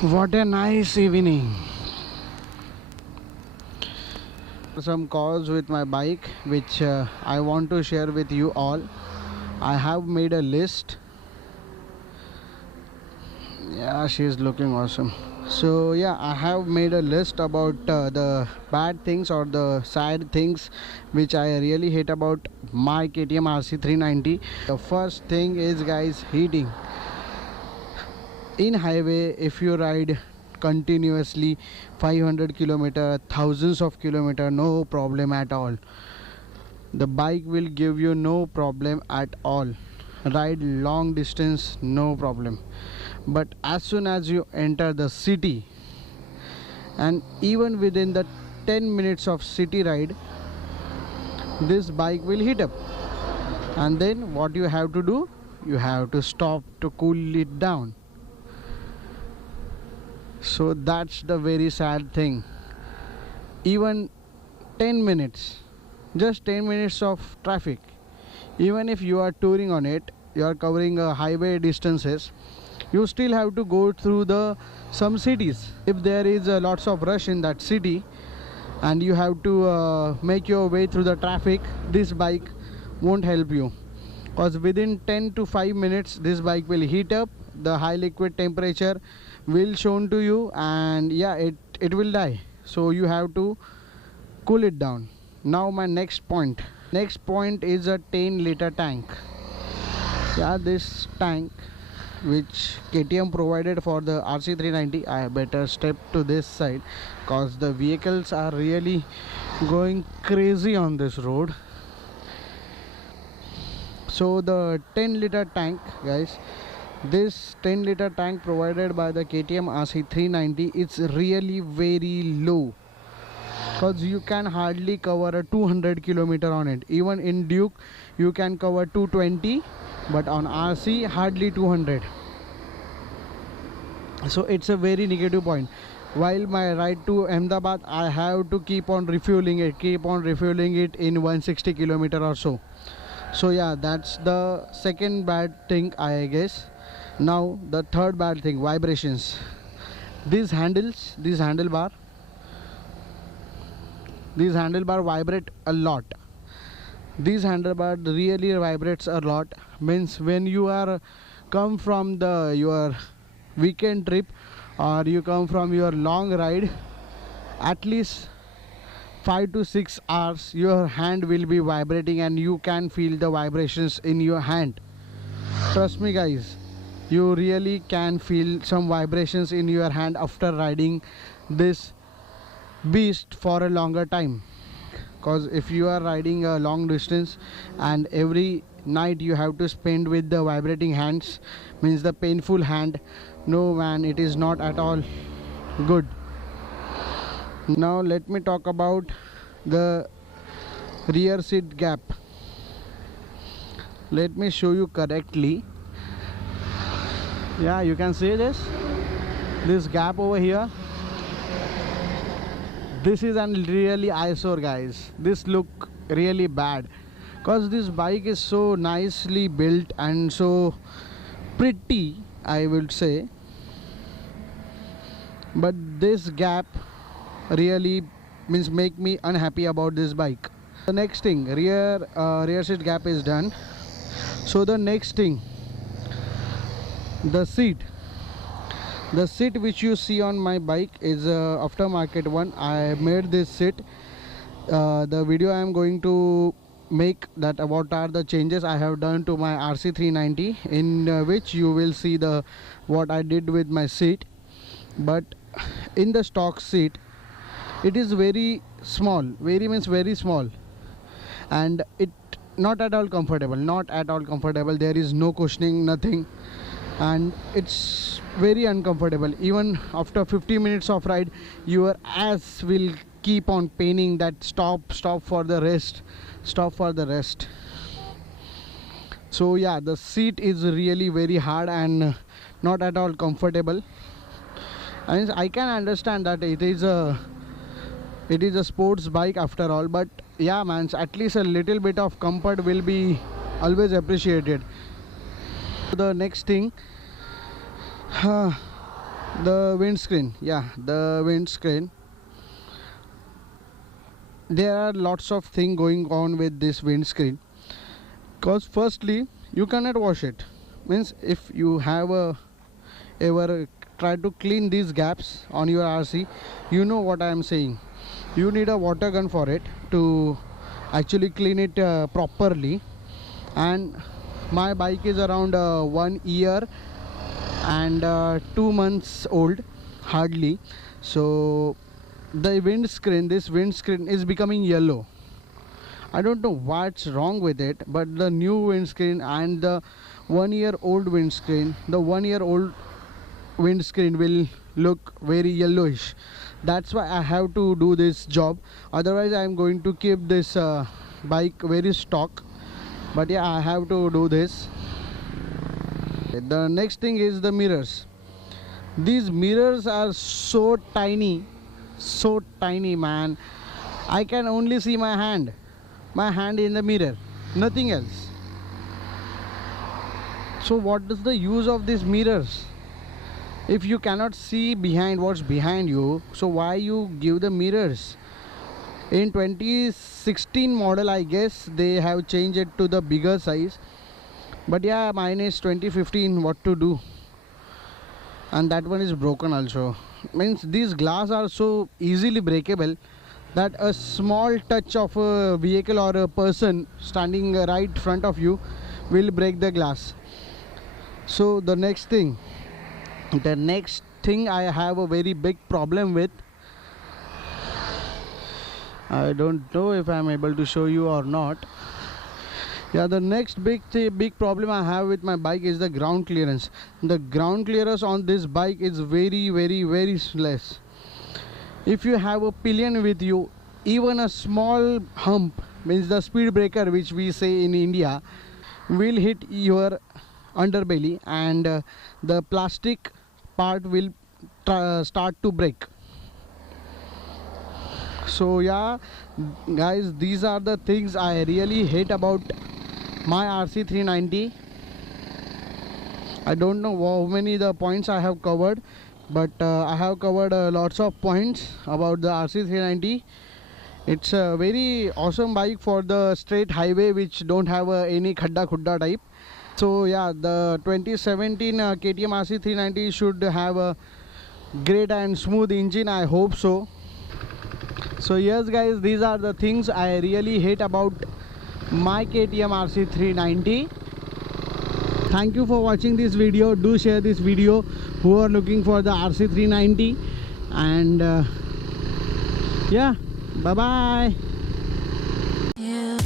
What a nice evening. Some calls with my bike which I want to share with you all. I have made a list. Yeah, she is looking awesome. So yeah, I have made a list about the bad things or the sad things which I really hate about my KTM RC390. The first thing is, guys, heating. In highway, if you ride continuously 500 kilometer, thousands of kilometer, no problem at all. The bike will give you no problem at all. Ride long distance, no problem. But as soon as you enter the city, and even within the 10 minutes of city ride, this bike will heat up. And then what you have to do, you have to stop to cool it down. So that's the very sad thing. Even 10 minutes, just 10 minutes of traffic, even if you are touring on it, you are covering highway distances, you still have to go through some cities. If there is lots of rush in that city and you have to make your way through the traffic, this bike won't help you, because within 10 to 5 minutes this bike will heat up. The high liquid temperature will shown to you, and yeah, it will die. So you have to cool it down. Now my next point is a 10-liter tank. Yeah, this tank which KTM provided for the RC390, I better step to this side because the vehicles are really going crazy on this road. So the 10-liter tank, guys, this 10-liter tank provided by the KTM RC390, it's really very low, because you can hardly cover a 200 kilometer on it. Even in Duke you can cover 220, but on RC hardly 200. So it's a very negative point. While my ride to Ahmedabad, I have to keep on refueling it in 160 kilometer or so. So yeah, that's the second bad thing, I guess. Now the third bad thing, vibrations. These handlebar vibrate a lot. These handlebar really vibrates a lot. Means when you are come from your weekend trip, or you come from your long ride, at least 5 to 6 hours your hand will be vibrating, and you can feel the vibrations in your hand. Trust me, guys, you really can feel some vibrations in your hand after riding this beast for a longer time. Because if you are riding a long distance and every night you have to spend with the vibrating hands, means the painful hand, no man, it is not at all good. Now let me talk about the rear seat gap. Let me show you correctly. Yeah, you can see this gap over here. This is a really eyesore, guys. This look really bad, because this bike is so nicely built and so pretty, I would say, but this gap really means make me unhappy about this bike. The next thing, rear seat gap is done. So the next thing, the seat which you see on my bike is aftermarket one. I made this seat. The video I am going to make, that what are the changes I have done to my RC390, in which you will see what I did with my seat. But in the stock seat, it is very small, very small, and it not at all comfortable. There is no cushioning, nothing, and it's very uncomfortable. Even after 50 minutes of ride, your ass will keep on paining that stop for the rest. So yeah, the seat is really very hard and not at all comfortable. And I can understand that it is a sports bike after all, but yeah man, at least a little bit of comfort will be always appreciated. The next thing, The windscreen, yeah, the windscreen. There are lots of things going on with this windscreen. Cause firstly, you cannot wash it. Means if you have ever try to clean these gaps on your RC, you know what I am saying. You need a water gun for it to actually clean it properly. And my bike is around 1 year and 2 months old hardly. So this windscreen is becoming yellow. I don't know what's wrong with it, but the new windscreen and the 1 year old windscreen, will look very yellowish. That's why I have to do this job. Otherwise I am going to keep this bike very stock, but yeah, I have to do this. The next thing is the mirrors. These mirrors are so tiny, man. I can only see my hand in the mirror, nothing else. So what is the use of these mirrors if you cannot see behind what's behind you? So why you give the mirrors? In 2016 model, I guess they have changed it to the bigger size, but yeah, mine is 2015. What to do? And that one is broken also. Means these glass are so easily breakable that a small touch of a vehicle or a person standing right front of you will break the glass. So the next thing I have a very big problem with. I don't know if I am able to show you or not. Yeah, the next big problem I have with my bike is the ground clearance. The ground clearance on this bike is very less. If you have a pillion with you, even a small hump, means the speed breaker which we say in India, will hit your underbelly and the plastic part will start to break. So yeah guys, these are the things I really hate about my RC390. I don't know how many the points I have covered, but I have covered lots of points about the RC390. It's a very awesome bike for the straight highway which don't have any khadda type. So yeah, the 2017 KTM RC390 should have a great and smooth engine. I hope so. So yes guys, these are the things I really hate about my KTM RC390. Thank you for watching this video. Do share this video who are looking for the RC390, and yeah, bye bye. Yeah.